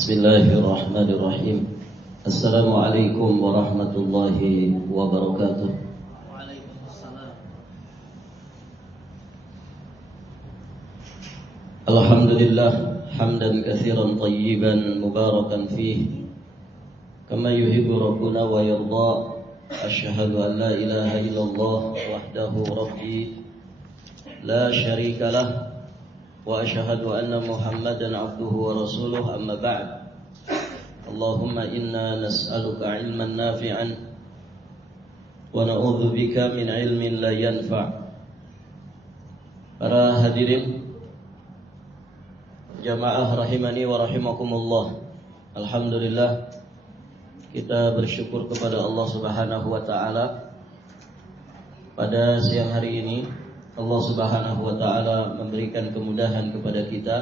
Bismillahirrahmanirrahim. Assalamualaikum warahmatullahi wabarakatuh. Waalaikumsalam. Alhamdulillah hamdan katsiran tayyiban mubarakan fihi kama yuhibbu rabbuna wa yarda. Asyhadu an la ilaha illallah wahdahu rabbi la syarika lah wa asyhadu anna Muhammadan abduhu wa rasuluh, amma ba'd. Allahumma inna nas'aluka ilman nafi'an wa na'udzu bika min ilmin la yanfa'. Para hadirin jamaah rahimani wa rahimakumullah, alhamdulillah kita bersyukur kepada Allah Subhanahu wa taala. Pada siang hari ini Allah Subhanahu wa taala memberikan kemudahan kepada kita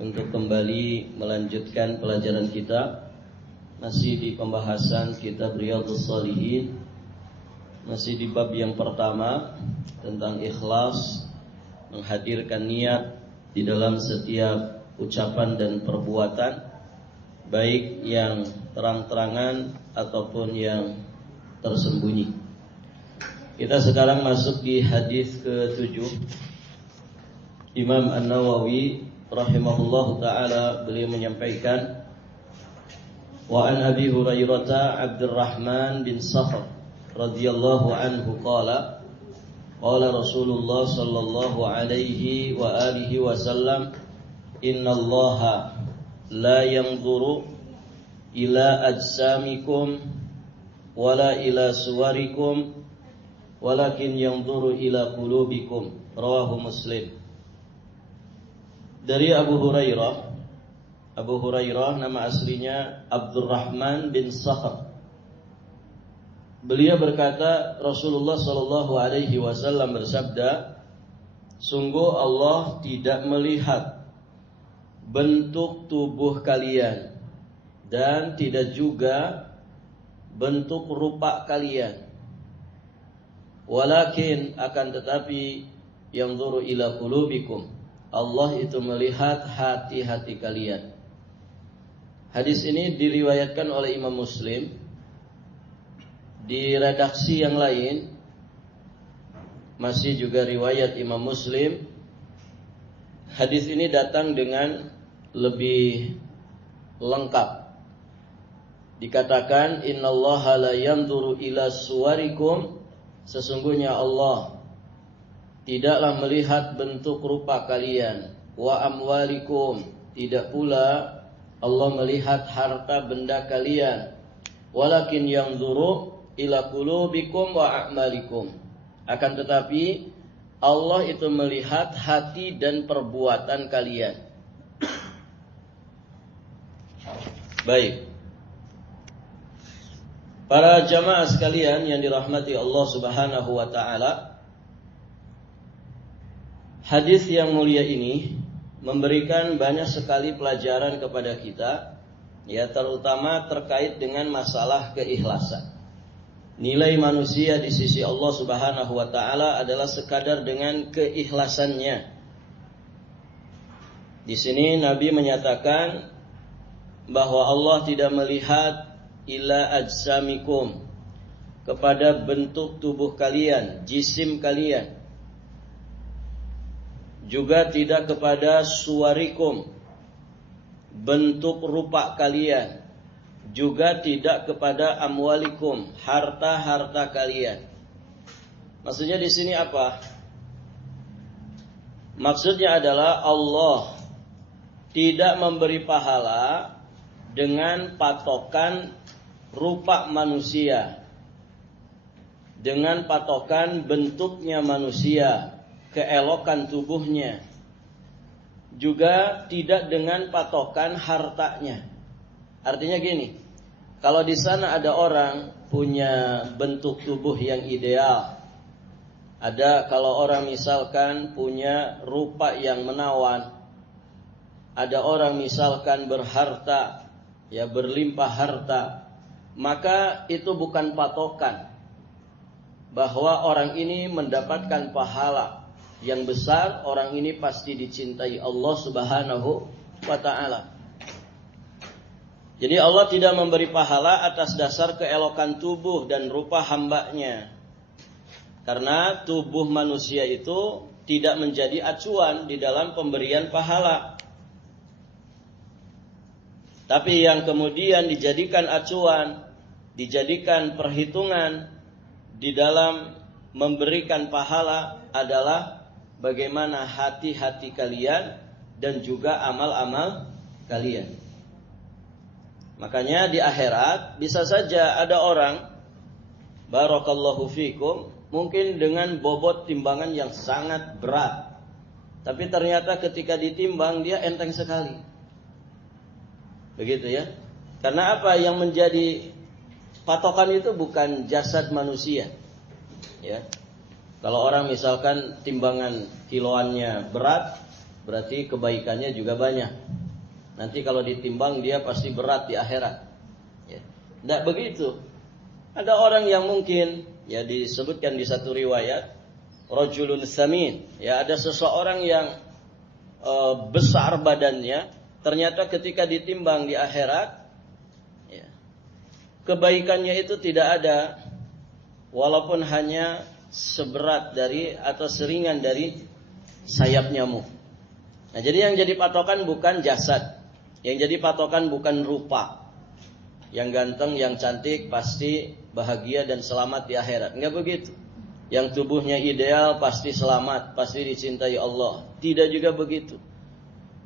untuk kembali melanjutkan pelajaran kita. Masih di pembahasan kitab Riyadhus Shalihin, masih di bab yang pertama tentang ikhlas, menghadirkan niat di dalam setiap ucapan dan perbuatan, baik yang terang-terangan ataupun yang tersembunyi. Kita sekarang masuk di hadis ke-7. Imam An-Nawawi rahimahullahu taala beliau menyampaikan, wa an Abi Hurairah Abdurrahman bin Sakhr radhiyallahu anhu qala qala Rasulullah sallallahu alaihi wa alihi wasallam, innallaha la yanzuru ila ajsamikum wala ila suwarikum walakin yanzuru ila qulubikum. Rawahu Muslim. Dari Abu Hurairah nama aslinya Abdurrahman bin Sakhr. Beliau berkata, Rasulullah sallallahu alaihi wasallam bersabda, sungguh Allah tidak melihat bentuk tubuh kalian dan tidak juga bentuk rupa kalian, walakin akan tetapi yanzuru ila qulubikum, Allah itu melihat hati-hati kalian. Hadis ini diriwayatkan oleh Imam Muslim. Di redaksi yang lain masih juga riwayat Imam Muslim, hadis ini datang dengan lebih lengkap. Dikatakan, innallaha la yanzuru ila suwarikum, sesungguhnya Allah tidaklah melihat bentuk rupa kalian, wa amwalikum, tidak pula Allah melihat harta benda kalian, walakin yanzuru ila qulubikum wa a'malikum, akan tetapi Allah itu melihat hati dan perbuatan kalian. Baik, para jamaah sekalian yang dirahmati Allah Subhanahu wa taala, hadis yang mulia ini memberikan banyak sekali pelajaran kepada kita, ya, terutama terkait dengan masalah keikhlasan. Nilai manusia di sisi Allah Subhanahu wa taala adalah sekadar dengan keikhlasannya. Di sini Nabi menyatakan bahwa Allah tidak melihat ila ajsamikum, kepada bentuk tubuh kalian, jisim kalian, juga tidak kepada suwarikum, bentuk rupa kalian, juga tidak kepada amwalikum, harta-harta kalian. Maksudnya di sini apa? Maksudnya adalah Allah tidak memberi pahala dengan patokan rupa manusia, dengan patokan bentuknya manusia, keelokan tubuhnya, juga tidak dengan patokan hartanya. Artinya gini, kalau di sana ada orang punya bentuk tubuh yang ideal, ada kalau orang misalkan punya rupa yang menawan, ada orang misalkan berharta, ya berlimpah harta, maka itu bukan patokan bahwa orang ini mendapatkan pahala yang besar, orang ini pasti dicintai Allah Subhanahu wa ta'ala. Jadi Allah tidak memberi pahala atas dasar keelokan tubuh dan rupa hambanya. Karena tubuh manusia itu tidak menjadi acuan di dalam pemberian pahala. Tapi yang kemudian dijadikan acuan, dijadikan perhitungan di dalam memberikan pahala adalah bagaimana hati-hati kalian dan juga amal-amal kalian. Makanya di akhirat bisa saja ada orang, barakallahu fikum, mungkin dengan bobot timbangan yang sangat berat, tapi ternyata ketika ditimbang dia enteng sekali. Begitu ya. Karena apa? Yang menjadi patokan itu bukan jasad manusia. Ya. Kalau orang misalkan timbangan kiloannya berat, berarti kebaikannya juga banyak. Nanti kalau ditimbang dia pasti berat di akhirat. Ya. Tidak begitu. Ada orang yang mungkin, ya disebutkan di satu riwayat, rajulun samin, ya ada seseorang yang besar badannya, ternyata ketika ditimbang di akhirat, ya, kebaikannya itu tidak ada, walaupun hanya seberat dari atau seringan dari sayap nyamuk. Nah, jadi yang jadi patokan bukan jasad, yang jadi patokan bukan rupa. Yang ganteng, yang cantik pasti bahagia dan selamat di akhirat. Enggak begitu. Yang tubuhnya ideal pasti selamat, pasti dicintai Allah. Tidak juga begitu.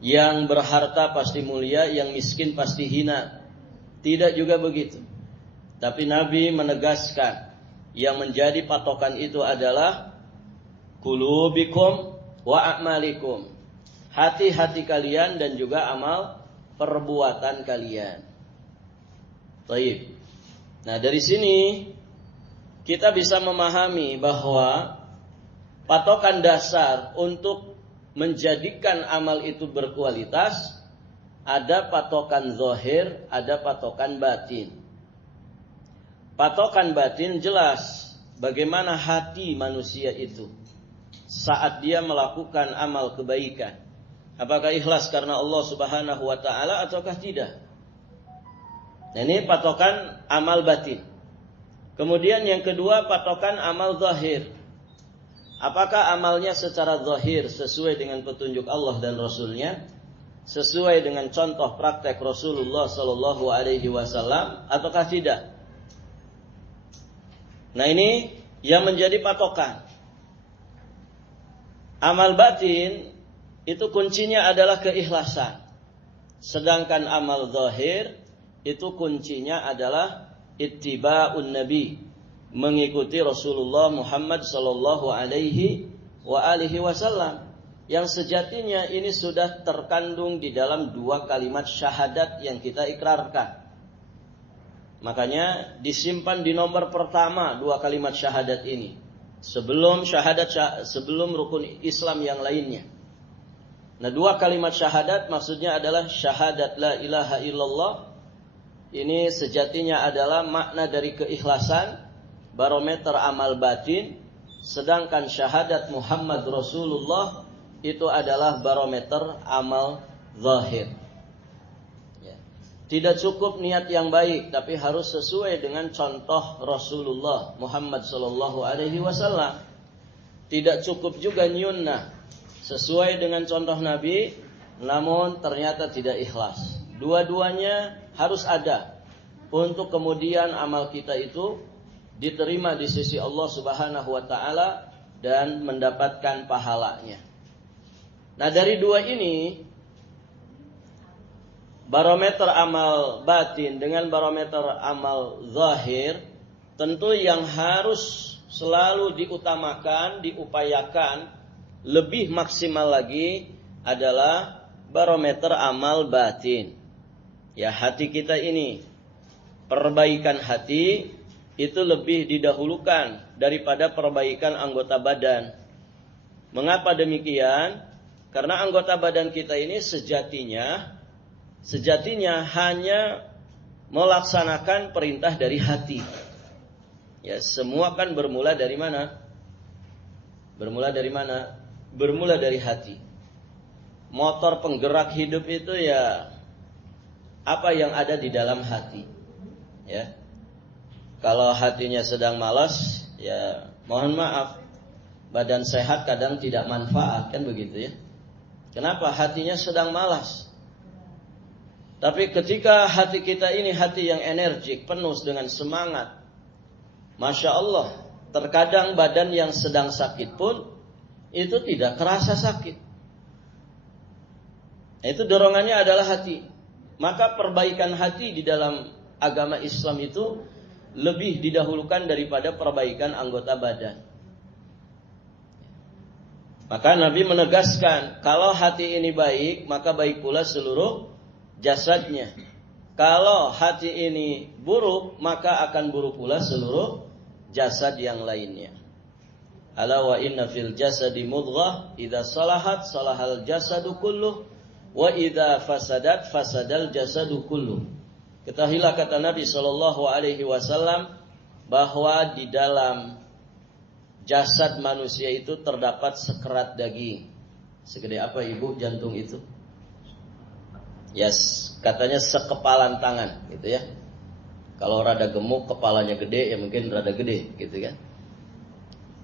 Yang berharta pasti mulia, yang miskin pasti hina. Tidak juga begitu. Tapi Nabi menegaskan, yang menjadi patokan itu adalah qulubikum wa a'malikum. Hati-hati kalian dan juga amal perbuatan kalian. Baik. Nah, dari sini kita bisa memahami bahwa patokan dasar untuk menjadikan amal itu berkualitas, ada patokan zahir, ada patokan batin. Patokan batin jelas bagaimana hati manusia itu saat dia melakukan amal kebaikan. Apakah ikhlas karena Allah Subhanahu wa taala ataukah tidak? Nah, ini patokan amal batin. Kemudian yang kedua patokan amal zahir. Apakah amalnya secara zahir sesuai dengan petunjuk Allah dan Rasulnya, sesuai dengan contoh praktek Rasulullah Sallallahu Alaihi Wasallam ataukah tidak? Nah, ini yang menjadi patokan. Amal batin itu kuncinya adalah keikhlasan. Sedangkan amal zahir itu kuncinya adalah ittiba'un nabi, mengikuti Rasulullah Muhammad sallallahu alaihi wa alihi wasallam, yang sejatinya ini sudah terkandung di dalam dua kalimat syahadat yang kita ikrarkan. Makanya disimpan di nomor pertama dua kalimat syahadat ini, sebelum rukun Islam yang lainnya. Nah, dua kalimat syahadat maksudnya adalah syahadat la ilaha illallah. Ini sejatinya adalah makna dari keikhlasan, barometer amal batin. Sedangkan syahadat Muhammad Rasulullah itu adalah barometer amal zahir. Ya. Tidak cukup niat yang baik, tapi harus sesuai dengan contoh Rasulullah Muhammad Sallallahu Alaihi Wasallam. Tidak cukup juga nyunnah sesuai dengan contoh Nabi, namun ternyata tidak ikhlas. Dua-duanya harus ada untuk kemudian amal kita itu diterima di sisi Allah Subhanahu wa taala dan mendapatkan pahalanya. Nah, dari dua ini, barometer amal batin dengan barometer amal zahir, tentu yang harus selalu diutamakan, diupayakan lebih maksimal lagi adalah barometer amal batin. Ya, hati kita ini, perbaikan hati itu lebih didahulukan daripada perbaikan anggota badan. Mengapa demikian? Karena anggota badan kita ini sejatinya hanya melaksanakan perintah dari hati. Ya, semua kan bermula dari mana? Bermula dari mana? Bermula dari hati. Motor penggerak hidup itu ya apa yang ada di dalam hati. Ya. Kalau hatinya sedang malas, ya mohon maaf, badan sehat kadang tidak manfaat, kan begitu ya. Kenapa? Hatinya sedang malas. Tapi ketika hati kita ini hati yang energik, penuh dengan semangat, Masya Allah, terkadang badan yang sedang sakit pun itu tidak kerasa sakit. Itu dorongannya adalah hati. Maka perbaikan hati di dalam agama Islam itu lebih didahulukan daripada perbaikan anggota badan. Maka Nabi menegaskan, kalau hati ini baik, maka baik pula seluruh jasadnya. Kalau hati ini buruk, maka akan buruk pula seluruh jasad yang lainnya. Ala wa inna fil jasadi mudghah, idza salahat salahal jasadu kulluh, wa idza fasadat fasadal jasadu kulluh. Ketahuilah, kata Nabi SAW, bahwa di dalam jasad manusia itu terdapat sekerat daging. Segede apa ibu jantung itu? Yes, katanya sekepalan tangan, gitu ya. Kalau rada gemuk, kepalanya gede, ya mungkin rada gede, gitu kan.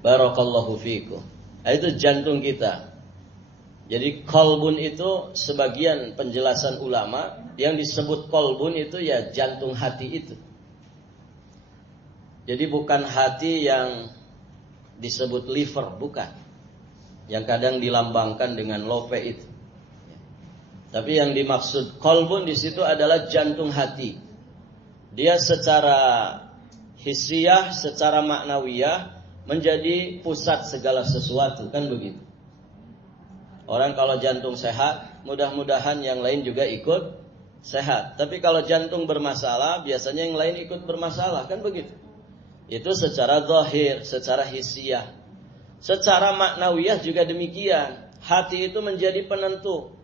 Barakallahu fiikum. Nah, itu jantung kita. Jadi kolbun itu sebagian penjelasan ulama yang disebut kolbun itu ya jantung hati itu. Jadi bukan hati yang disebut liver, bukan. Yang kadang dilambangkan dengan lope itu. Tapi yang dimaksud kolbun di situ adalah jantung hati. Dia secara hissiyah, secara maknawiyah menjadi pusat segala sesuatu, kan begitu. Orang kalau jantung sehat, mudah-mudahan yang lain juga ikut sehat. Tapi kalau jantung bermasalah, biasanya yang lain ikut bermasalah, kan begitu. Itu secara zahir, secara hissiyah. Secara maknawiyah juga demikian. Hati itu menjadi penentu.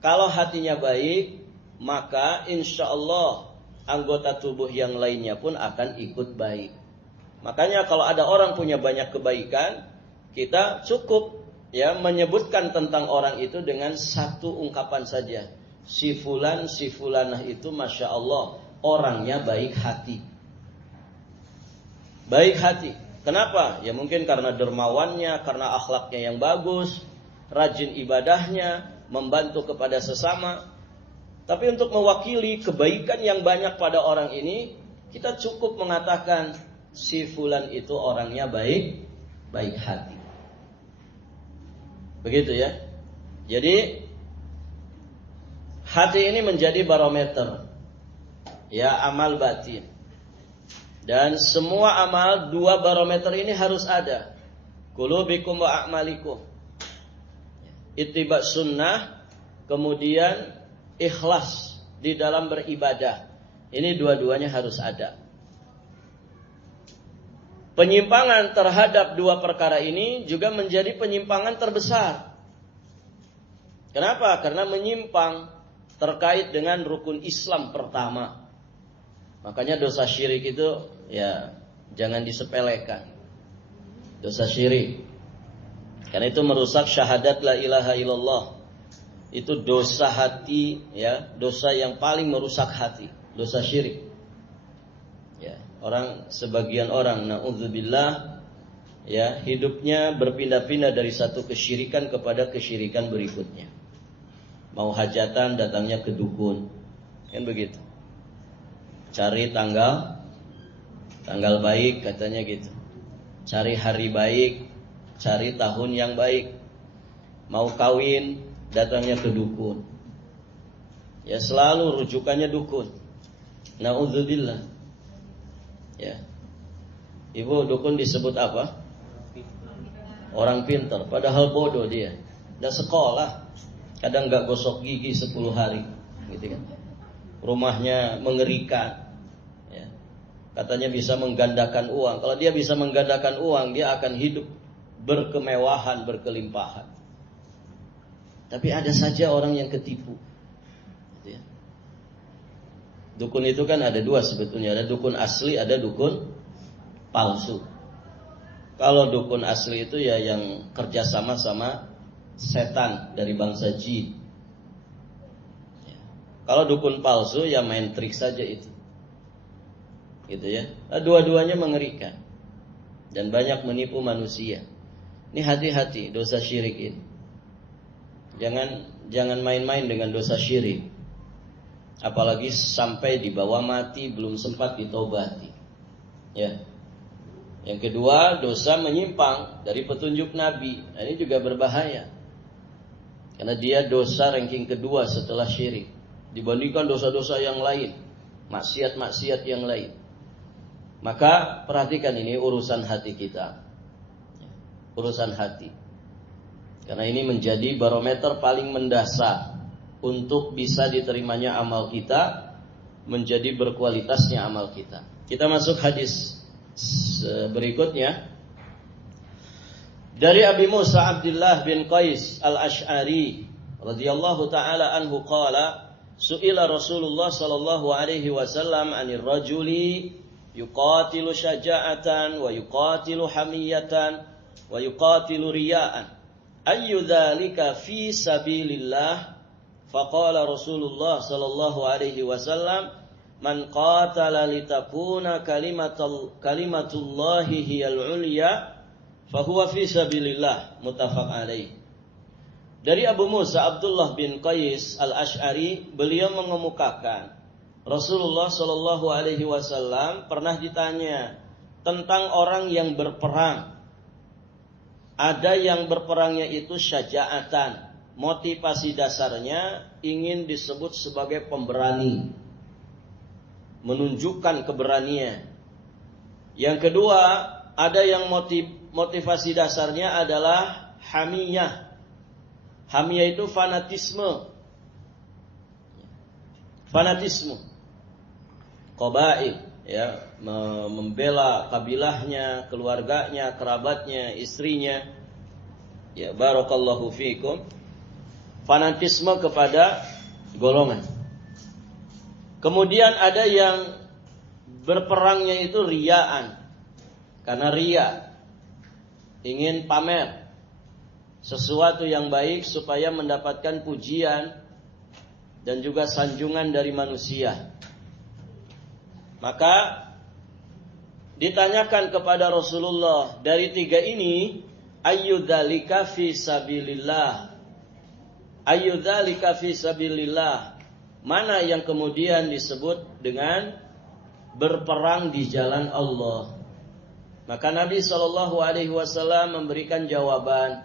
Kalau hatinya baik, maka insya Allah anggota tubuh yang lainnya pun akan ikut baik. Makanya kalau ada orang punya banyak kebaikan, kita cukup ya menyebutkan tentang orang itu dengan satu ungkapan saja. Si fulan, si fulanah itu Masya Allah orangnya baik hati. Baik hati. Kenapa? Ya mungkin karena dermawannya, karena akhlaknya yang bagus, rajin ibadahnya, membantu kepada sesama. Tapi untuk mewakili kebaikan yang banyak pada orang ini, kita cukup mengatakan si fulan itu orangnya baik, baik hati. Begitu ya. Jadi hati ini menjadi barometer ya amal batin. Dan semua amal, dua barometer ini harus ada. Qulubikum wa a'malikum. Ittiba sunnah, kemudian ikhlas di dalam beribadah. Ini dua-duanya harus ada. Penyimpangan terhadap dua perkara ini juga menjadi penyimpangan terbesar. Kenapa? Karena menyimpang terkait dengan rukun Islam pertama. Makanya dosa syirik itu ya jangan disepelekan. Dosa syirik. Karena itu merusak syahadat la ilaha illallah. Itu dosa hati ya, dosa yang paling merusak hati, dosa syirik. Ya, sebagian orang naudzubillah ya, hidupnya berpindah-pindah dari satu kesyirikan kepada kesyirikan berikutnya. Mau hajatan datangnya ke dukun. Kan begitu. Cari tanggal baik katanya gitu. Cari hari baik, cari tahun yang baik. Mau kawin datangnya ke dukun. Ya selalu rujukannya dukun. Naudzubillah. Ya. Ibu, dukun disebut apa? Orang pintar, padahal bodoh dia. Udah sekolah, kadang gak gosok gigi 10 hari, gitu kan. Rumahnya mengerikan. Ya. Katanya bisa menggandakan uang. Kalau dia bisa menggandakan uang, dia akan hidup berkemewahan, berkelimpahan. Tapi ada saja orang yang ketipu. Gitu ya. Dukun itu kan ada dua sebetulnya. Ada dukun asli, ada dukun palsu. Kalau dukun asli itu ya yang kerjasama sama setan dari bangsa jin. Ya. Kalau dukun palsu ya main trik saja itu. Gitu ya. Nah, dua-duanya mengerikan dan banyak menipu manusia. Ini hati-hati dosa syirik ini. Jangan main-main dengan dosa syirik. Apalagi sampai dibawa mati belum sempat ditobati. Ya. Yang kedua, dosa menyimpang dari petunjuk Nabi. Nah, ini juga berbahaya. Karena dia dosa ranking kedua setelah syirik dibandingkan dosa-dosa yang lain, maksiat-maksiat yang lain. Maka perhatikan ini urusan hati kita. Urusan hati. Karena ini menjadi barometer paling mendasar untuk bisa diterimanya amal kita, menjadi berkualitasnya amal kita. Kita masuk hadis berikutnya. Dari Abi Musa Abdullah bin Qais al-Ash'ari radhiyallahu taala anhu qala su'ila Rasulullah sallallahu alaihi wasallam 'anil rajuli yuqatilu syaja'atan wa yuqatilu hamiyatan wa yuqatilu riya'an ayyu dzalika fi sabilillah faqala Rasulullah sallallahu alaihi wasallam man qatala litakuna kalimatullahi hiyal ulya fahuwa fi sabilillah muttafaq alaih. Dari Abu Musa Abdullah bin Qais al-Ash'ari, beliau mengemukakan Rasulullah sallallahu alaihi wasallam pernah ditanya tentang orang yang berperang. Ada yang berperangnya itu syaja'atan, motivasi dasarnya ingin disebut sebagai pemberani, menunjukkan keberanian. Yang kedua, ada yang motivasi dasarnya adalah hamiyah. Hamiyah itu fanatisme. Qabail, ya, membela kabilahnya, keluarganya, kerabatnya, istrinya. Ya, barakallahu fiikum. Fanatisme kepada golongan. Kemudian ada yang berperangnya itu riyaan. Karena riya, ingin pamer sesuatu yang baik supaya mendapatkan pujian dan juga sanjungan dari manusia. Maka ditanyakan kepada Rasulullah, dari tiga ini ayyudzalika fi sabilillah, ayyudzalika fi sabilillah, mana yang kemudian disebut dengan berperang di jalan Allah. Maka Nabi sallallahu alaihi wasallam memberikan jawaban.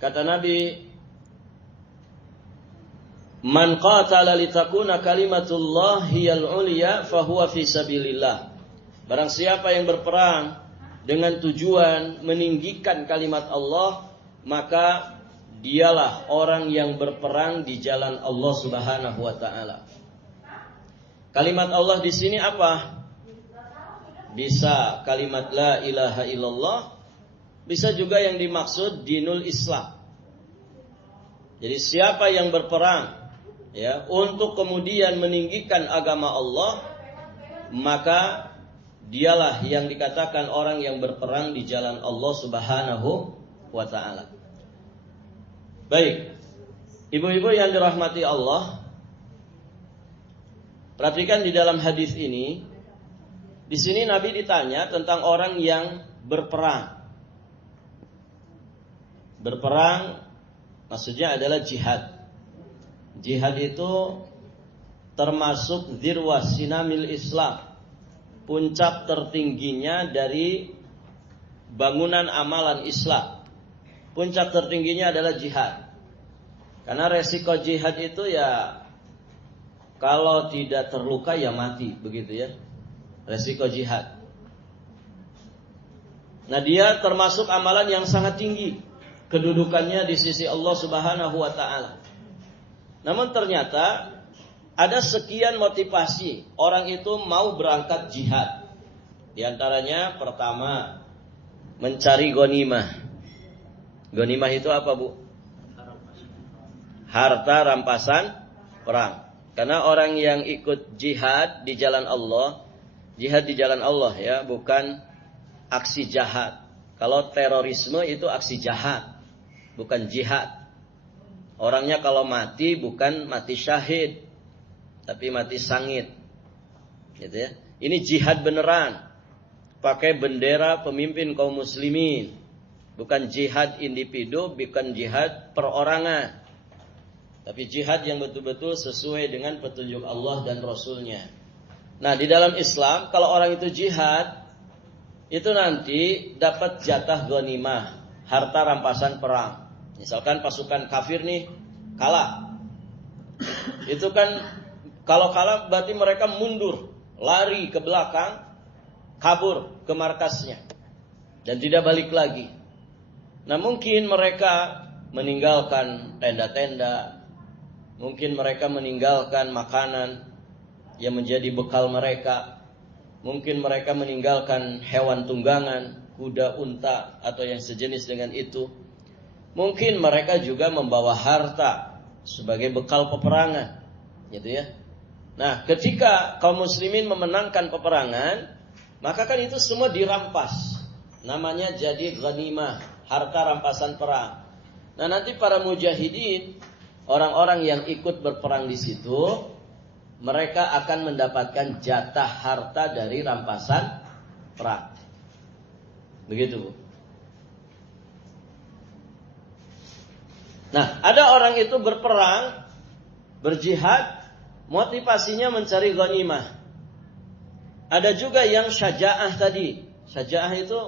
Kata Nabi, man qatala litakuna kalimatullah hiyal ulya fahuwa fi sabilillah. Barang siapa yang berperang dengan tujuan meninggikan kalimat Allah, maka dialah orang yang berperang di jalan Allah Subhanahu wa taala. Kalimat Allah di sini apa? Bisa kalimat la ilaha illallah, bisa juga yang dimaksud dinul Islam. Jadi siapa yang berperang, ya, untuk kemudian meninggikan agama Allah, maka dialah yang dikatakan orang yang berperang di jalan Allah Subhanahu wa taala. Baik, ibu-ibu yang dirahmati Allah, perhatikan di dalam hadis ini. Di sini Nabi ditanya tentang orang yang berperang. Berperang maksudnya adalah jihad. Jihad itu termasuk dzirwah sinamil Islam, puncak tertingginya dari bangunan amalan Islam. Puncak tertingginya adalah jihad. Karena resiko jihad itu ya kalau tidak terluka ya mati, begitu ya. Resiko jihad. Nah, dia termasuk amalan yang sangat tinggi kedudukannya di sisi Allah Subhanahu wa taala. Namun ternyata ada sekian motivasi orang itu mau berangkat jihad. Di antaranya pertama, mencari ghanimah. Ghanimah itu apa, Bu? Harta rampasan perang. Karena orang yang ikut jihad di jalan Allah, jihad di jalan Allah ya, bukan aksi jahat. Kalau terorisme itu aksi jahat, bukan jihad. Orangnya kalau mati bukan mati syahid, tapi mati sangit. Gitu ya. Ini jihad beneran. Pakai bendera pemimpin kaum muslimin. Bukan jihad individu, bukan jihad perorangan. Tapi jihad yang betul-betul sesuai dengan petunjuk Allah dan Rasulnya. Nah, di dalam Islam, kalau orang itu jihad, itu nanti dapat jatah ghanimah, harta rampasan perang. Misalkan pasukan kafir nih, kalah. Itu kan, kalau kalah berarti mereka mundur, lari ke belakang, kabur ke markasnya. Dan tidak balik lagi. Nah, mungkin mereka meninggalkan tenda-tenda, mungkin mereka meninggalkan makanan yang menjadi bekal mereka, mungkin mereka meninggalkan hewan tunggangan, kuda, unta, atau yang sejenis dengan itu. Mungkin mereka juga membawa harta sebagai bekal peperangan, gitu ya. Nah, ketika kaum muslimin memenangkan peperangan, maka kan itu semua dirampas. Namanya jadi ghanimah, harta rampasan perang. Nah, nanti para mujahidin, orang-orang yang ikut berperang di situ, mereka akan mendapatkan jatah harta dari rampasan perang. Begitu, Bu. Nah, ada orang itu berperang, berjihad, motivasinya mencari ghanimah. Ada juga yang syaja'ah tadi. Syaja'ah itu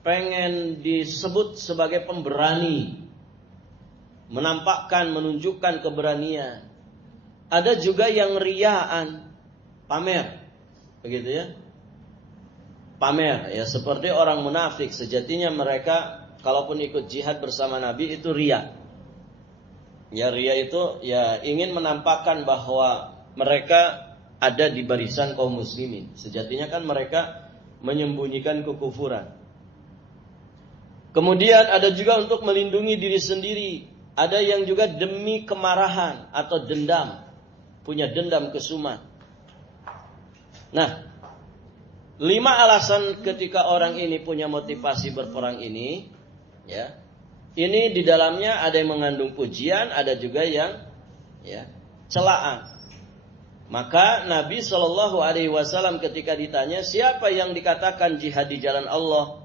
pengen disebut sebagai pemberani, menampakkan, menunjukkan keberanian. Ada juga yang riyaan, pamer, begitu ya. Pamer, ya seperti orang munafik. Sejatinya mereka kalaupun ikut jihad bersama Nabi itu riya. Ya, riya itu ya ingin menampakkan bahwa mereka ada di barisan kaum muslimin. Sejatinya kan mereka menyembunyikan kekufuran. Kemudian ada juga untuk melindungi diri sendiri. Ada yang juga demi kemarahan atau dendam. Punya dendam kesumat. Nah, 5 alasan ketika orang ini punya motivasi berperang ini, ya. Ini di dalamnya ada yang mengandung pujian, ada juga yang ya, celaan. Maka Nabi SAW ketika ditanya siapa yang dikatakan jihad di jalan Allah,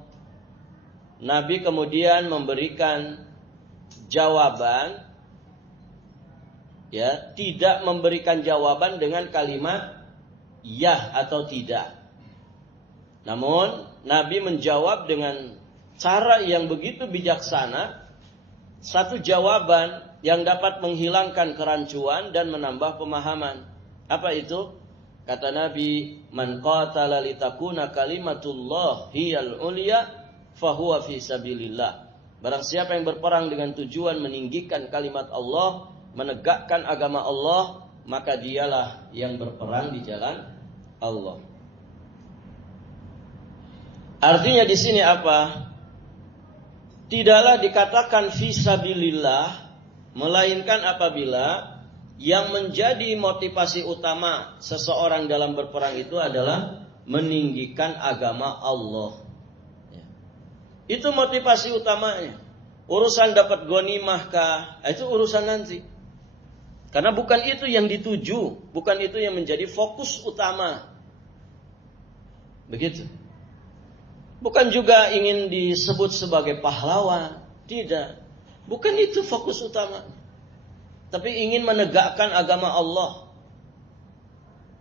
Nabi kemudian memberikan jawaban, ya, tidak memberikan jawaban dengan kalimat ya atau tidak. Namun Nabi menjawab dengan cara yang begitu bijaksana, satu jawaban yang dapat menghilangkan kerancuan dan menambah pemahaman. Apa itu? Kata Nabi, "Man qatala litakuna kalimatullah hiyal ulya fahuwa fi sabilillah." Barang siapa yang berperang dengan tujuan meninggikan kalimat Allah, menegakkan agama Allah, maka dialah yang berperang di jalan Allah. Artinya di sini apa? Tidaklah dikatakan fi sabilillah, melainkan apabila yang menjadi motivasi utama seseorang dalam berperang itu adalah meninggikan agama Allah. Itu motivasi utamanya. Urusan dapat ghanimah kah? Itu urusan nanti. Karena bukan itu yang dituju, bukan itu yang menjadi fokus utama. Begitu. Bukan juga ingin disebut sebagai pahlawan, tidak. Bukan itu fokus utama. Tapi ingin menegakkan agama Allah.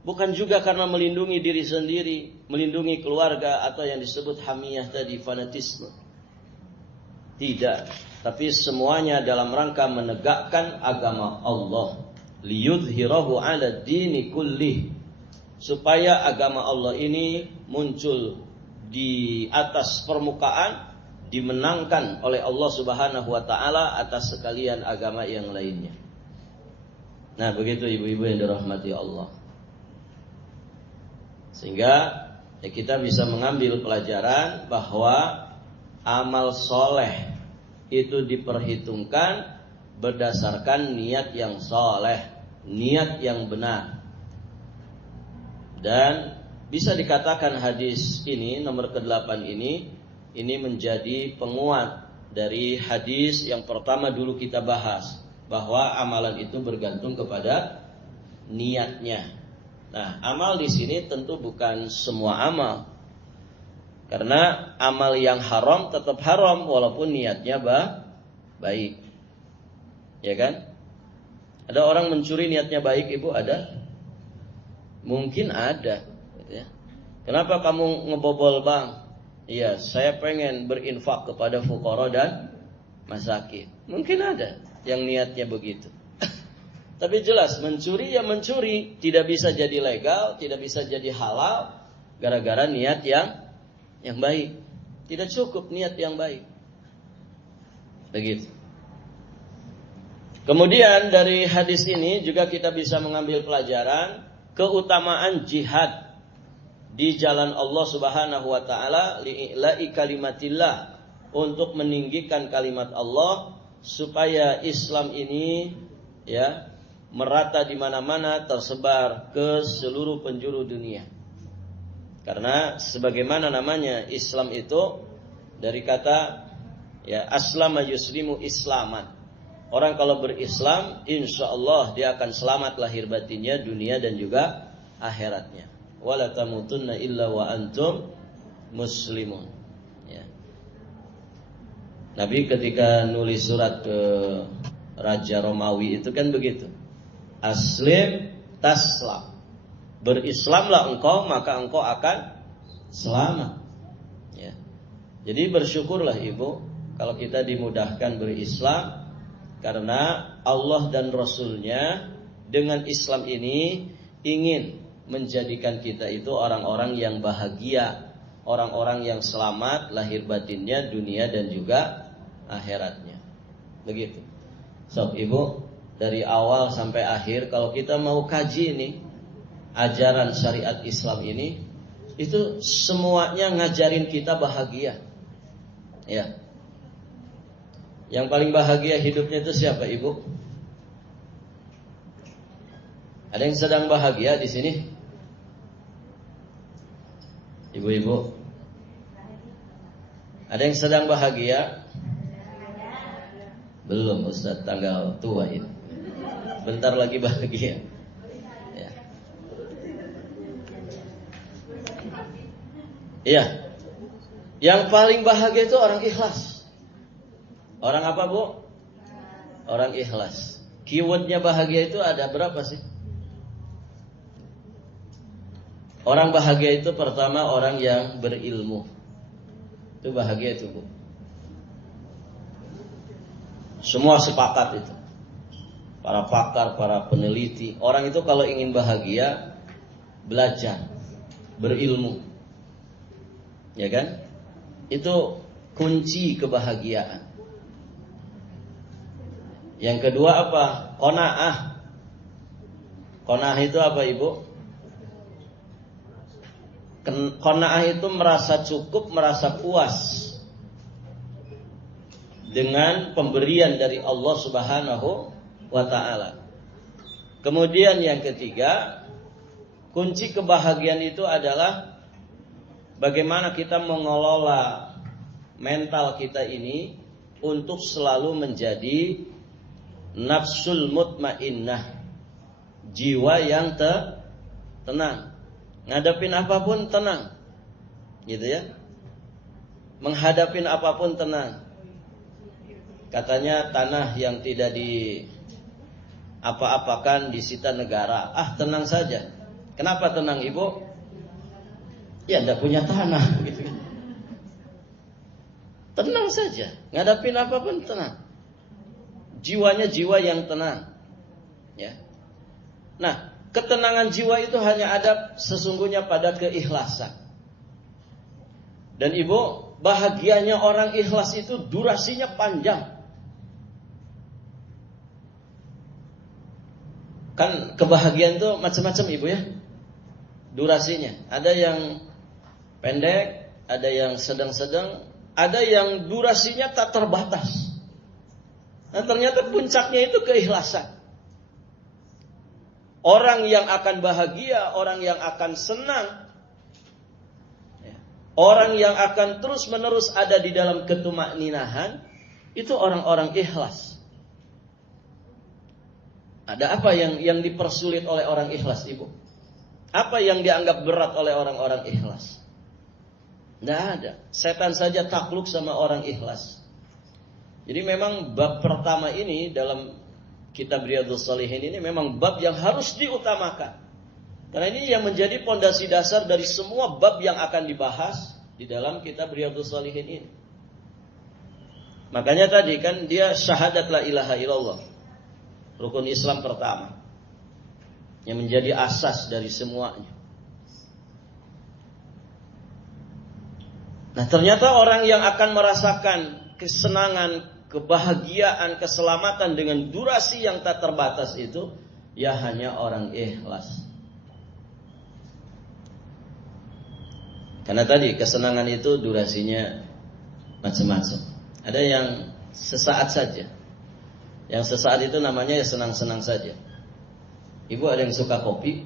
Bukan juga karena melindungi diri sendiri, melindungi keluarga atau yang disebut hamiyah tadi, fanatisme. Tidak, tapi semuanya dalam rangka menegakkan agama Allah. Liyudhhirahu 'ala dini kullih. Supaya agama Allah ini muncul di atas permukaan, dimenangkan oleh Allah Subhanahu wa taala atas sekalian agama yang lainnya. Nah, begitu ibu-ibu yang dirahmati Allah. Sehingga ya, kita bisa mengambil pelajaran bahwa amal soleh itu diperhitungkan berdasarkan niat yang soleh, niat yang benar. Dan bisa dikatakan hadis ini nomor ke-8 ini menjadi penguat dari hadis yang pertama dulu kita bahas, bahwa amalan itu bergantung kepada niatnya. Nah, amal di sini tentu bukan semua amal. Karena amal yang haram tetap haram walaupun niatnya baik. Ya kan? Ada orang mencuri niatnya baik, Ibu, ada? Mungkin ada, gitu ya. Kenapa kamu ngebobol bank? Iya, saya pengen berinfak kepada fuqara dan masakin. Mungkin ada yang niatnya begitu. Tapi jelas mencuri ya mencuri, tidak bisa jadi legal, tidak bisa jadi halal gara-gara niat yang baik. Tidak cukup niat yang baik. Begitu. Kemudian dari hadis ini juga kita bisa mengambil pelajaran keutamaan jihad di jalan Allah Subhanahu wa taala li'ila'i kalimatillah, untuk meninggikan kalimat Allah supaya Islam ini ya merata di mana-mana, tersebar ke seluruh penjuru dunia. Karena sebagaimana namanya Islam itu dari kata ya aslama yuslimu islaman. Orang kalau berislam insyaallah dia akan selamat lahir batinnya, dunia dan juga akhiratnya. Wala tamutunna illa wa antum muslimun. Ya. Nabi ketika nulis surat ke Raja Romawi itu kan begitu. Aslim taslam. Berislamlah engkau maka engkau akan selamat. Ya. Jadi bersyukurlah Ibu kalau kita dimudahkan berislam, karena Allah dan Rasulnya dengan Islam ini ingin menjadikan kita itu orang-orang yang bahagia, orang-orang yang selamat lahir batinnya, dunia dan juga akhiratnya. Begitu. So, Ibu, dari awal sampai akhir kalau kita mau kaji ini ajaran syariat Islam ini, itu semuanya ngajarin kita bahagia. Ya. Yang paling bahagia hidupnya itu siapa, Ibu? Ada yang sedang bahagia di sini? Ibu-ibu? Ada yang sedang bahagia? Belum, Ustaz, tanggal tua ini. Bentar lagi bahagia. Ya. Iya. Yang paling bahagia itu orang ikhlas. Orang apa, Bu? Orang ikhlas. Keywordnya bahagia itu ada berapa sih? Orang bahagia itu pertama orang yang berilmu. Itu bahagia itu, Bu. Semua sepakat itu. Para pakar, para peneliti, orang itu kalau ingin bahagia belajar, berilmu. Ya kan? Itu kunci kebahagiaan. Yang kedua apa? Qanaah. Qanaah itu apa, Ibu? Qanaah itu merasa cukup, merasa puas dengan pemberian dari Allah Subhanahu wa ta'ala. Kemudian yang ketiga, kunci kebahagiaan itu adalah bagaimana kita mengelola mental kita ini untuk selalu menjadi nafsul mutmainnah, jiwa yang tenang. Ngadepin apapun tenang. Gitu ya. Menghadapin apapun tenang. Katanya tanah yang tidak di apa-apakan disita negara. Ah, tenang saja. Kenapa tenang, Ibu? Ya, enggak punya tanah gitu kan. Tenang saja, ngadapin apapun tenang. Jiwanya jiwa yang tenang. Ya. Nah, ketenangan jiwa itu hanya ada sesungguhnya pada keikhlasan. Dan Ibu, bahagianya orang ikhlas itu durasinya panjang. Kan kebahagiaan itu macam-macam, Ibu ya. Durasinya. Ada yang pendek, ada yang sedang-sedang, ada yang durasinya tak terbatas. Nah, ternyata puncaknya itu keikhlasan. Orang yang akan bahagia, orang yang akan senang, orang yang akan terus-menerus ada di dalam ketumakninahan, itu orang-orang ikhlas. Ada apa yang dipersulit oleh orang ikhlas, Ibu? Apa yang dianggap berat oleh orang-orang ikhlas? Tidak ada. Setan saja takluk sama orang ikhlas. Jadi memang bab pertama ini dalam kitab Riyadhus Shalihin ini memang bab yang harus diutamakan. Karena ini yang menjadi pondasi dasar dari semua bab yang akan dibahas di dalam kitab Riyadhus Shalihin ini. Makanya tadi kan dia syahadat la ilaha illallah, rukun Islam pertama, yang menjadi asas dari semuanya. Nah, ternyata orang yang akan merasakan kesenangan, kebahagiaan, keselamatan dengan durasi yang tak terbatas itu ya hanya orang ikhlas. Karena tadi kesenangan itu durasinya macam-macam. Ada yang sesaat saja. Yang sesaat itu namanya ya senang-senang saja. Ibu ada yang suka kopi?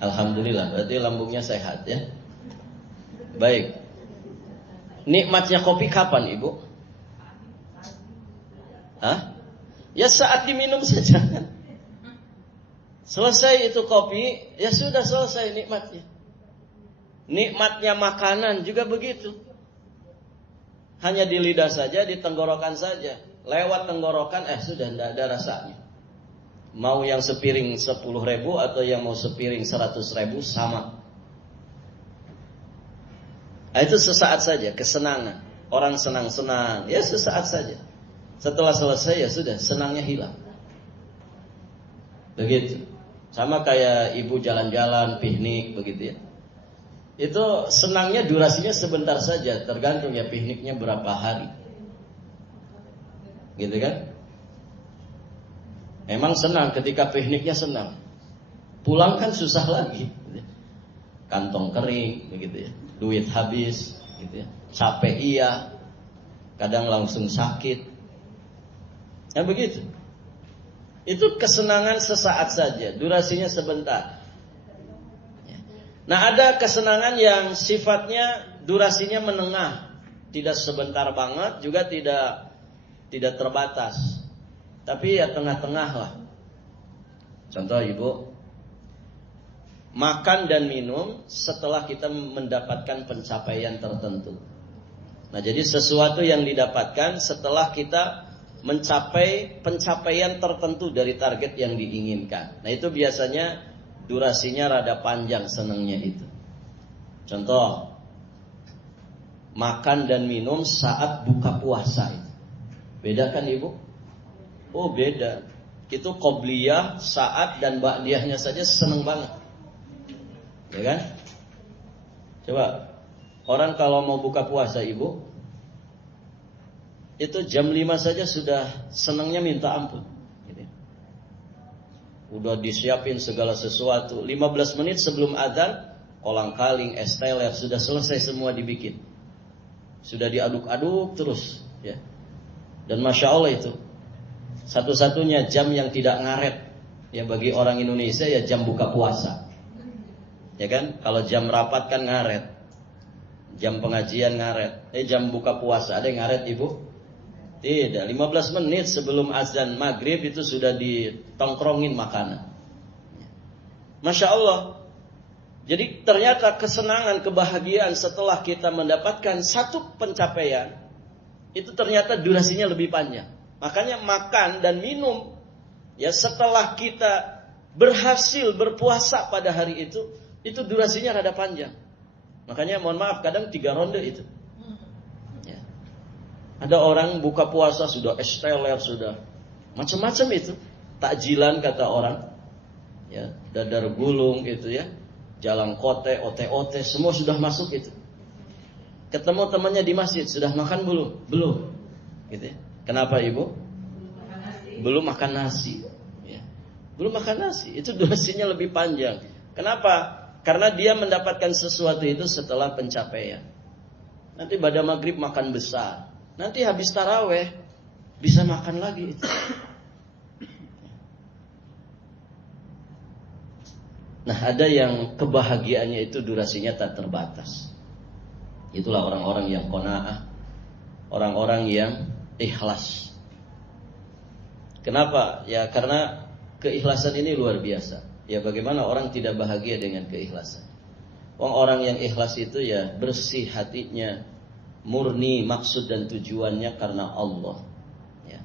Alhamdulillah, berarti lambungnya sehat ya. Baik. Nikmatnya kopi kapan, Ibu? Ya saat diminum saja kan. Selesai itu kopi, ya sudah selesai nikmatnya. Nikmatnya makanan juga begitu. Hanya di lidah saja, di tenggorokan saja. Lewat tenggorokan, sudah tidak ada rasanya. Mau yang sepiring 10.000 atau yang mau sepiring 100.000 sama. Itu sesaat saja, kesenangan. Orang senang-senang, ya sesaat saja. Setelah selesai ya sudah, senangnya hilang. Begitu. Sama kayak ibu jalan-jalan, piknik, begitu ya. Itu senangnya durasinya sebentar saja, tergantung ya pikniknya berapa hari. Gitu kan? Emang senang ketika pikniknya senang. Pulang kan susah lagi. Kantong kering, begitu ya. Duit habis, gitu ya. Capek iya. Kadang langsung sakit. Ya begitu. Itu kesenangan sesaat saja, durasinya sebentar. Nah, ada kesenangan yang sifatnya durasinya menengah, tidak sebentar banget, juga tidak terbatas. Tapi ya tengah-tengah lah. Contoh Ibu, makan dan minum setelah kita mendapatkan pencapaian tertentu. Nah, jadi sesuatu yang didapatkan setelah kita mencapai pencapaian tertentu dari target yang diinginkan. Nah, itu biasanya durasinya rada panjang senangnya itu. Contoh, makan dan minum saat buka puasa itu. Beda kan Ibu? Oh beda. Itu qobliyah, saat dan ba'diyahnya saja senang banget. Ya kan? Coba, orang kalau mau buka puasa Ibu, itu jam 5 saja sudah senangnya minta ampun gitu. Udah disiapin segala sesuatu. 15 menit sebelum azan, kolang-kaling, es teler sudah selesai semua dibikin. Sudah diaduk-aduk terus ya. Dan Masya Allah itu satu-satunya jam yang tidak ngaret ya bagi orang Indonesia ya jam buka puasa. Ya kan? Kalau jam rapat kan ngaret. Jam pengajian ngaret. Jam buka puasa ada yang ngaret Ibu? Tidak, 15 menit sebelum azan maghrib itu sudah ditongkrongin makanan. Masya Allah. Jadi ternyata kesenangan, kebahagiaan setelah kita mendapatkan satu pencapaian, itu ternyata durasinya lebih panjang. Makanya makan dan minum, ya setelah kita berhasil berpuasa pada hari itu durasinya rada panjang. Makanya mohon maaf, kadang 3 ronde itu. Ada orang buka puasa sudah es teler, sudah macam-macam itu. Takjilan kata orang. Ya, dadar gulung gitu ya. Jalan kote, ote-ote, semua sudah masuk itu. Ketemu temannya di masjid, sudah makan belum? Belum. Gitu ya. Kenapa Ibu? Belum makan nasi. Ya. Belum makan nasi. Itu durasinya lebih panjang. Kenapa? Karena dia mendapatkan sesuatu itu setelah pencapaian. Nanti pada maghrib makan besar. Nanti habis taraweh bisa makan lagi itu. Nah, ada yang kebahagiaannya itu durasinya tak terbatas. Itulah orang-orang yang qanaah, orang-orang yang ikhlas. Kenapa? Ya karena keikhlasan ini luar biasa. Ya bagaimana orang tidak bahagia dengan keikhlasan? Orang yang ikhlas itu ya bersih hatinya, murni maksud dan tujuannya karena Allah. Ya.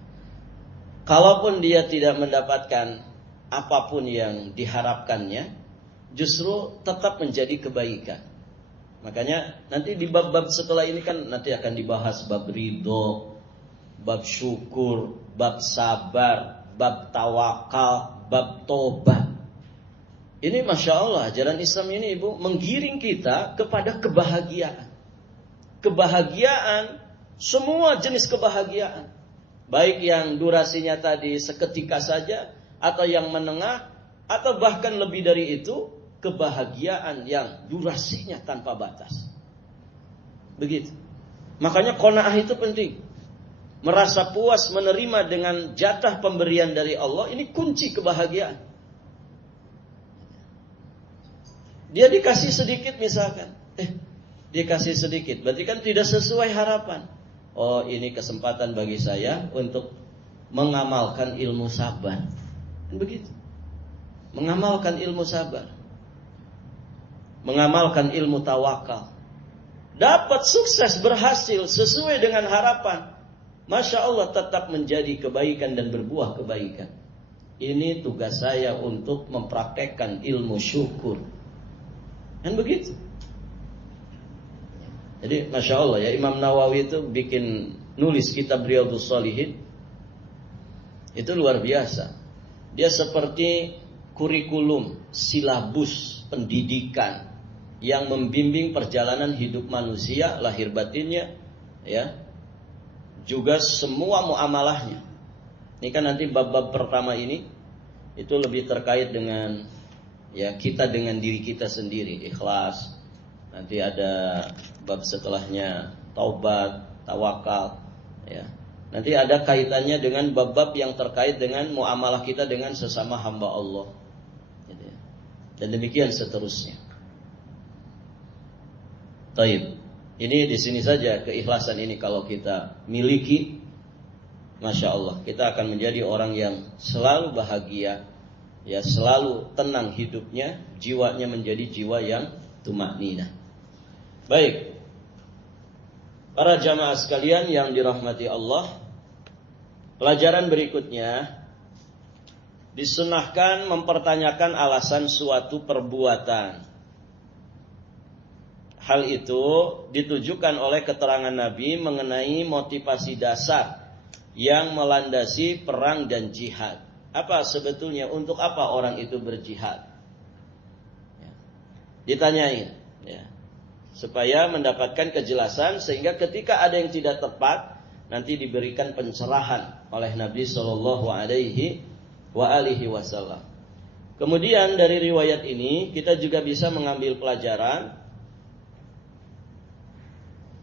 Kalaupun dia tidak mendapatkan apapun yang diharapkannya, justru tetap menjadi kebaikan. Makanya nanti di bab-bab setelah ini kan nanti akan dibahas bab ridho, bab syukur, bab sabar, bab tawakal, bab tobat. Ini Masya Allah, ajaran Islam ini Ibu menggiring kita kepada kebahagiaan. Kebahagiaan, semua jenis kebahagiaan. Baik yang durasinya tadi seketika saja, atau yang menengah, atau bahkan lebih dari itu, kebahagiaan yang durasinya tanpa batas. Begitu. Makanya qanaah itu penting. Merasa puas menerima dengan jatah pemberian dari Allah, ini kunci kebahagiaan. Dia dikasih sedikit misalkan, dia kasih sedikit, berarti kan tidak sesuai harapan. Oh, ini kesempatan bagi saya untuk mengamalkan ilmu sabar. Begitu. Mengamalkan ilmu sabar. Mengamalkan ilmu tawakal. Dapat sukses, berhasil sesuai dengan harapan. Masya Allah, tetap menjadi kebaikan dan berbuah kebaikan. Ini tugas saya untuk mempraktekkan ilmu syukur. Kan begitu. Jadi Masya Allah ya, Imam Nawawi itu bikin nulis kitab Riyadhus Shalihin. Itu luar biasa. Dia seperti kurikulum, silabus pendidikan yang membimbing perjalanan hidup manusia, lahir batinnya, ya, juga semua muamalahnya. Ini kan nanti bab-bab pertama ini itu lebih terkait dengan ya kita dengan diri kita sendiri, ikhlas. Nanti ada bab setelahnya taubat, tawakal, ya. Nanti ada kaitannya dengan bab-bab yang terkait dengan muamalah kita dengan sesama hamba Allah, gitu ya. Dan demikian seterusnya. Taib. Ini di sini saja keikhlasan ini kalau kita miliki, Masya Allah, kita akan menjadi orang yang selalu bahagia. Ya, selalu tenang hidupnya, jiwanya menjadi jiwa yang tumakninah. Baik. Para jamaah sekalian yang dirahmati Allah, pelajaran berikutnya disunahkan mempertanyakan alasan suatu perbuatan. Hal itu ditujukan oleh keterangan Nabi mengenai motivasi dasar yang melandasi perang dan jihad. Apa sebetulnya, untuk apa orang itu berjihad? Ya. Ditanyain, ya, supaya mendapatkan kejelasan sehingga ketika ada yang tidak tepat nanti diberikan pencerahan oleh Nabi Shallallahu Alaihi Wasallam. Kemudian dari riwayat ini kita juga bisa mengambil pelajaran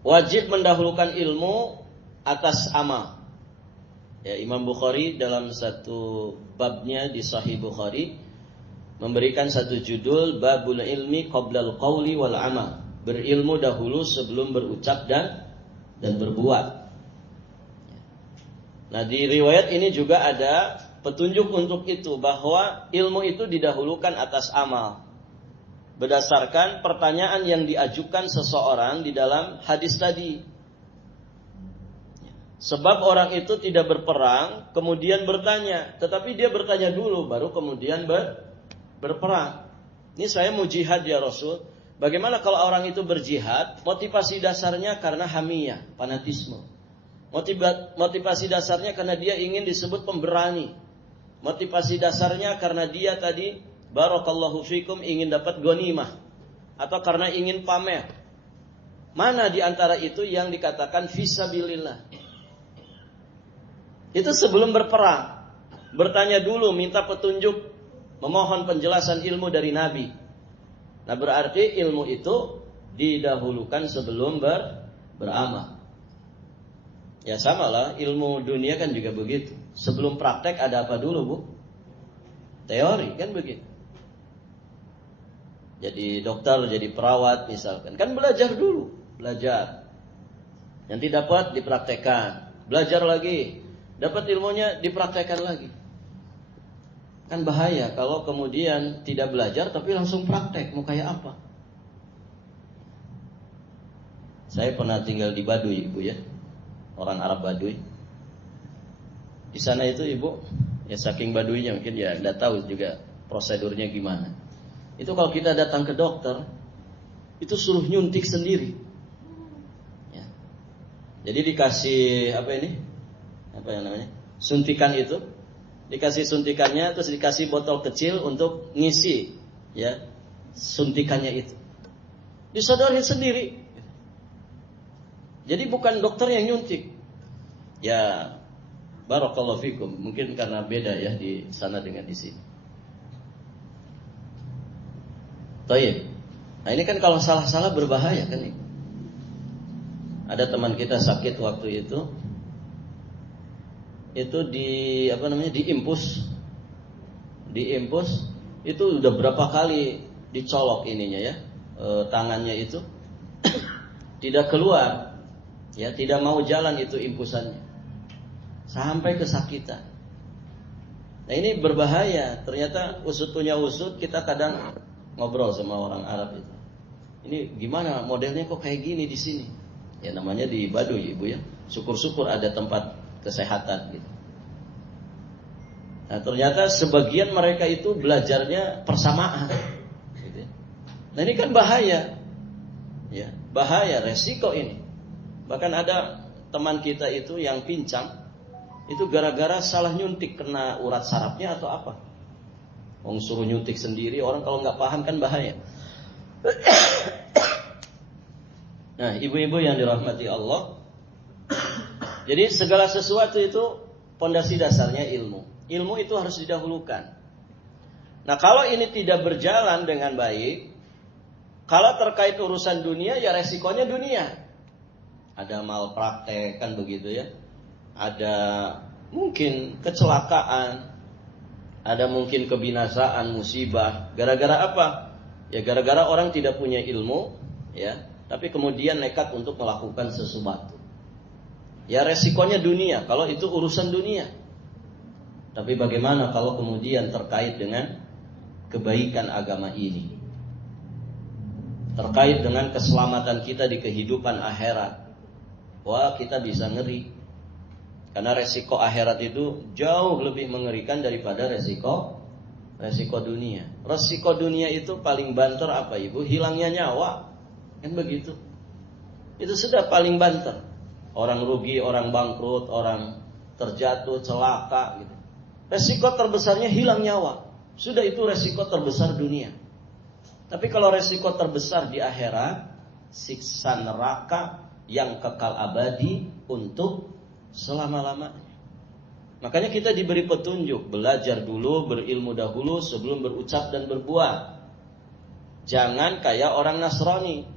wajib mendahulukan ilmu atas amal. Ya, Imam Bukhari dalam satu babnya di Sahih Bukhari memberikan satu judul Babul Ilmi Qoblal Qawli wal Amal. Berilmu dahulu sebelum berucap dan berbuat. Nah, di riwayat ini juga ada petunjuk untuk itu, bahwa ilmu itu didahulukan atas amal. Berdasarkan pertanyaan yang diajukan seseorang di dalam hadis tadi. Sebab orang itu tidak berperang, kemudian bertanya. Tetapi dia bertanya dulu, baru kemudian berperang. Ini saya mau jihad ya Rasul. Bagaimana kalau orang itu berjihad, motivasi dasarnya karena hamiyah, fanatisme. Motivasi dasarnya karena dia ingin disebut pemberani. Motivasi dasarnya karena dia tadi, barakallahu fikum, ingin dapat ghanimah. Atau karena ingin pamer. Mana di antara itu yang dikatakan fisabilillah? Itu sebelum berperang. Bertanya dulu, minta petunjuk, memohon penjelasan ilmu dari Nabi. Nah, berarti ilmu itu didahulukan sebelum beramal. Ya samalah, ilmu dunia kan juga begitu. Sebelum praktek ada apa dulu, Bu? Teori, kan begitu. Jadi dokter, jadi perawat misalkan, kan belajar dulu. Belajar. Nanti dapat dipraktekkan. Belajar lagi. dapat ilmunya dipraktekkan lagi. Kan bahaya kalau kemudian tidak belajar tapi langsung praktek, mau kayak apa? Saya pernah tinggal di Baduy, Ibu ya. Orang Arab Baduy. Di sana itu Ibu, ya saking Baduynya mungkin ya enggak tahu juga prosedurnya gimana. Itu kalau kita datang ke dokter, itu suruh nyuntik sendiri. Ya. Jadi dikasih apa ini? Apa yang namanya? Suntikan itu. Dikasih suntikannya, terus dikasih botol kecil untuk ngisi ya suntikannya itu. Disodorin sendiri. Jadi bukan dokter yang nyuntik. Ya, barakallahu fikum. Mungkin karena beda ya di sana dengan di sini. Baik. Nah ini kan kalau salah-salah berbahaya kan ini. Ada teman kita sakit waktu itu. Itu diimpus. Diimpus itu udah berapa kali dicolok ininya ya. Tangannya itu tidak keluar. Ya, tidak mau jalan itu impusannya. Sampai kesakitan. Nah, ini berbahaya. Ternyata usut punya usut, kita kadang ngobrol sama orang Arab itu. Ini gimana modelnya kok kayak gini di sini? Ya namanya di Baduy, Ibu ya. Syukur-syukur ada tempat kesehatan gitu. Nah, ternyata sebagian mereka itu belajarnya persamaan. Gitu. Nah, ini kan bahaya. Ya, bahaya, resiko ini. Bahkan ada teman kita itu yang pincang, itu gara-gara salah nyuntik, kena urat sarafnya atau apa. Orang suruh nyuntik sendiri, orang kalau nggak paham kan bahaya. Nah, ibu-ibu yang dirahmati Allah, jadi segala sesuatu itu pondasi dasarnya ilmu. Ilmu itu harus didahulukan. Nah, kalau ini tidak berjalan dengan baik, kalau terkait urusan dunia, ya resikonya dunia. Ada malpraktek kan begitu ya. Ada mungkin kecelakaan. Ada mungkin kebinasaan, musibah. Gara-gara apa? Ya gara-gara orang tidak punya ilmu ya, tapi kemudian nekat untuk melakukan sesuatu. Ya resikonya dunia, kalau itu urusan dunia. Tapi bagaimana kalau kemudian terkait dengan kebaikan agama ini? Terkait dengan keselamatan kita di kehidupan akhirat. Wah, kita bisa ngeri. Karena resiko akhirat itu jauh lebih mengerikan daripada resiko dunia. Resiko dunia itu paling banter apa Ibu? Hilangnya nyawa. Kan begitu. Itu sudah paling banter. Orang rugi, orang bangkrut, orang terjatuh, celaka gitu. Resiko terbesarnya hilang nyawa. Sudah itu resiko terbesar dunia. Tapi kalau resiko terbesar di akhirat, siksa neraka yang kekal abadi untuk selama-lamanya. Makanya kita diberi petunjuk, belajar dulu, berilmu dahulu sebelum berucap dan berbuat. Jangan kayak orang Nasrani.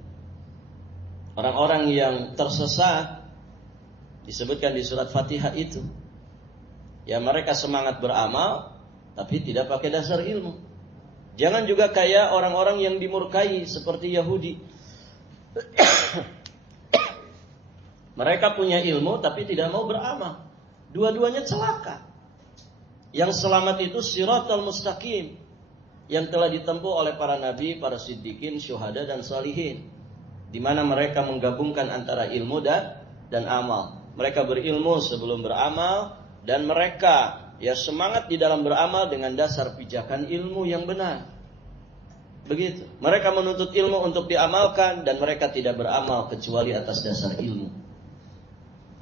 Orang-orang yang tersesat disebutkan di surat Fatihah itu. Ya mereka semangat beramal tapi tidak pakai dasar ilmu. Jangan juga kayak orang-orang yang dimurkai seperti Yahudi. Mereka punya ilmu tapi tidak mau beramal. Dua-duanya celaka. Yang selamat itu siratal mustaqim, yang telah ditempuh oleh para nabi, para siddiqin, syuhada dan salihin, di mana mereka menggabungkan antara ilmu dan amal. Mereka berilmu sebelum beramal, dan mereka ya semangat di dalam beramal dengan dasar pijakan ilmu yang benar. Begitu. Mereka menuntut ilmu untuk diamalkan, dan mereka tidak beramal kecuali atas dasar ilmu.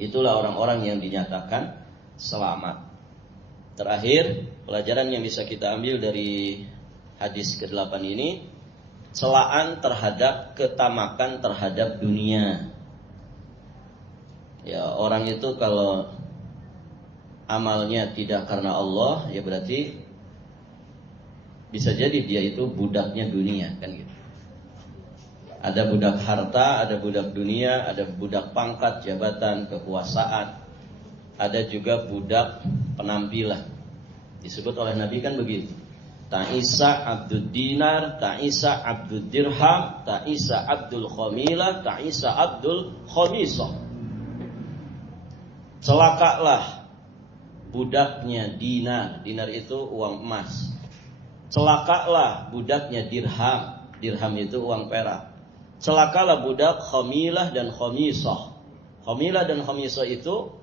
Itulah orang-orang yang dinyatakan selamat. Terakhir, pelajaran yang bisa kita ambil dari hadis ke-8 ini, celaan terhadap ketamakan terhadap dunia. Ya, orang itu kalau amalnya tidak karena Allah, ya berarti bisa jadi dia itu budaknya dunia, kan gitu. Ada budak harta, ada budak dunia, ada budak pangkat, jabatan, kekuasaan. Ada juga budak penampilan. Disebut oleh Nabi kan begitu. Ta'isa abdud dinar, ta'isa abdud dirham, ta'isa abdul khamilah, ta'isa abdul khamisah. Celakalah budaknya dinar. Dinar itu uang emas. Celakalah budaknya dirham. Dirham itu uang perak. Celakalah budak khamilah dan khamisah. Khamilah dan khamisah itu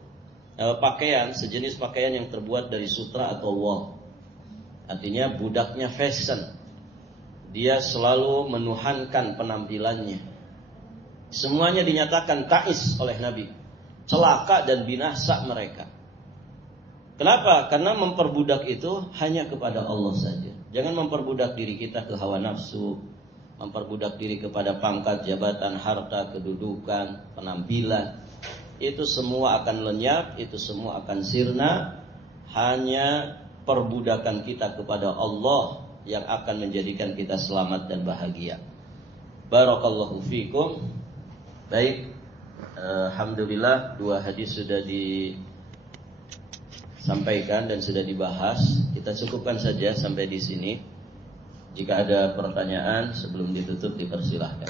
pakaian, sejenis pakaian yang terbuat dari sutra atau wool. Artinya budaknya fashion. Dia selalu menuhankan penampilannya. Semuanya dinyatakan ta'is oleh Nabi. Celaka dan binasa mereka. Kenapa? Karena memperbudak itu hanya kepada Allah saja. Jangan memperbudak diri kita ke hawa nafsu, memperbudak diri kepada pangkat, jabatan, harta, kedudukan, penampilan. Itu semua akan lenyap, itu semua akan sirna. Hanya perbudakan kita kepada Allah yang akan menjadikan kita selamat dan bahagia. Barakallahu fikum. Baik, alhamdulillah 2 hadis sudah disampaikan dan sudah dibahas. Kita cukupkan saja sampai di sini. Jika ada pertanyaan sebelum ditutup dipersilahkan.